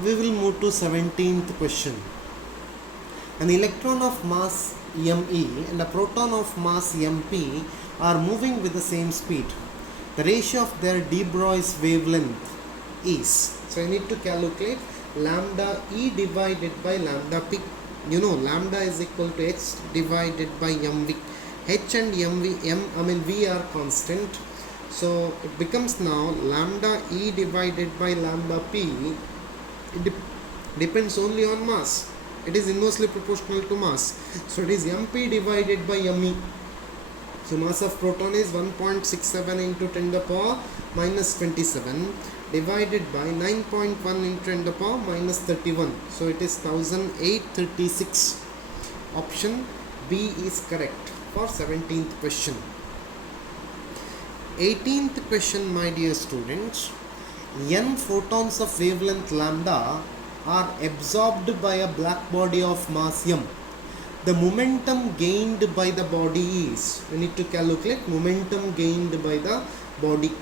We will move to 17th question. An electron of mass me and a proton of mass mp are moving with the same speed. The ratio of their de Broglie wavelength is. So I need to calculate lambda E divided by lambda P. You know lambda is equal to H divided by mv. H and V are constant. So it becomes now lambda E divided by lambda P. It depends only on mass. It is inversely proportional to mass. So it is mp divided by me. So mass of proton is 1.67 into 10 to the power minus 27 divided by 9.1 into 10 to the power minus 31. So it is 1836. Option B is correct for 17th question. 18th question, my dear students. N photons of wavelength lambda are absorbed by a black body of mass m. The momentum gained by the body is, we need to calculate momentum gained by the body.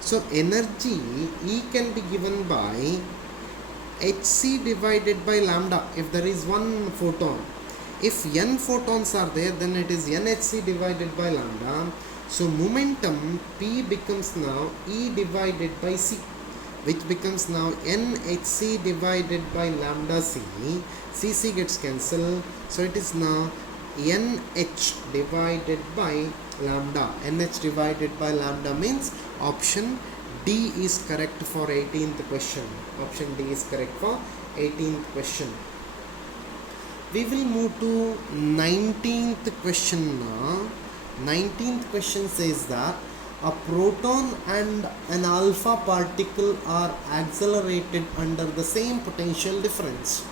So energy E can be given by hc divided by lambda if there is one photon. If n photons are there, then it is nhc divided by lambda. So momentum P becomes now E divided by c, which becomes now nhc divided by lambda c. Cc gets cancelled, so it is now nh divided by lambda. Nh divided by lambda means option D is correct for 18th question. Option D is correct for 18th question. We will move to 19th question now. 19th question says that a proton and an alpha particle are accelerated under the same potential difference.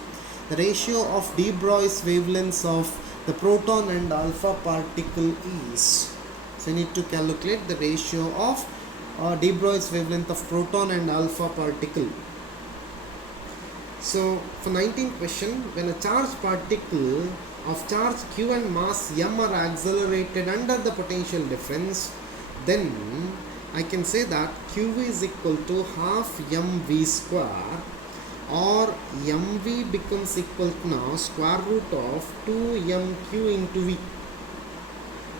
The ratio of de Broglie wavelengths of the proton and alpha particle is. So you need to calculate the ratio of de Broglie wavelength of proton and alpha particle. So for 19th question, when a charged particle of charge q and mass m are accelerated under the potential difference, then I can say that q is equal to half mv square, or mv becomes equal to now square root of 2mq into v.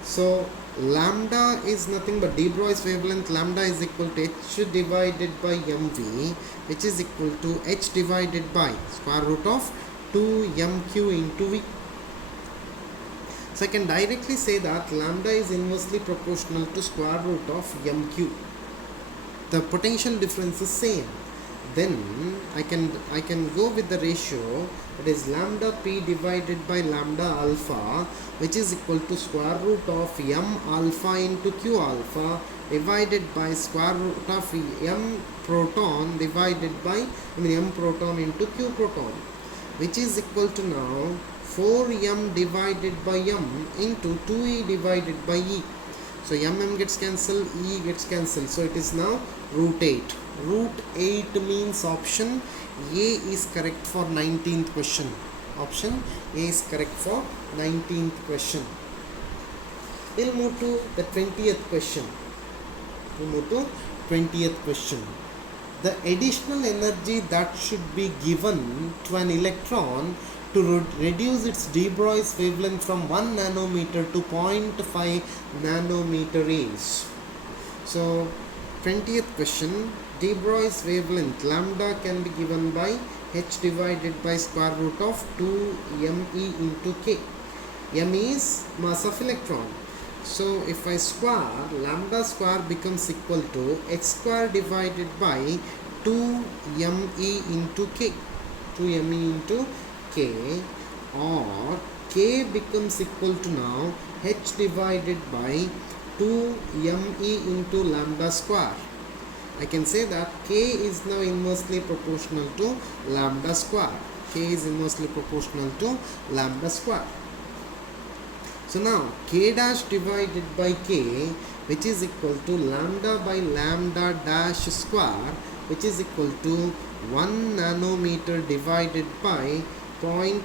So lambda is nothing but de Broglie wavelength. Lambda is equal to h divided by mv, which is equal to h divided by square root of 2mq into v. So I can directly say that lambda is inversely proportional to square root of mq. The potential difference is same. Then I can go with the ratio, that is lambda p divided by lambda alpha, which is equal to square root of m alpha into q alpha divided by square root of m proton divided by m proton into q proton, which is equal to now 4m divided by m into 2e divided by e. So m gets cancelled, e gets cancelled. So it is now root 8. Root 8 means option A is correct for 19th question. Option A is correct for 19th question. We'll move to the 20th question. The additional energy that should be given to an electron to reduce its de Broglie wavelength from 1 nanometer to 0.5 nanometer is. So 20th question, de Broglie wavelength lambda can be given by h divided by square root of 2me into k. M is mass of electron. So if I square, lambda square becomes equal to h square divided by 2me into k. 2me into k, or k becomes equal to now h divided by 2me into lambda square. I can say that k is now inversely proportional to lambda square. K is inversely proportional to lambda square. So now k dash divided by k, which is equal to lambda by lambda dash square, which is equal to 1 nanometer divided by 0.5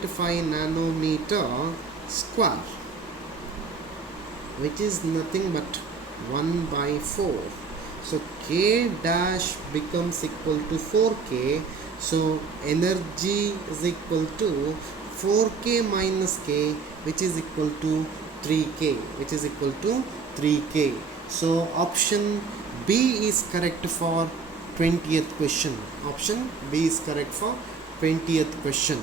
nanometer square, which is nothing but 1 by 4. So k dash becomes equal to 4k, So energy is equal to 4k minus k, which is equal to 3k, which is equal to 3k. So option B is correct for 20th question. Option B is correct for 20th question.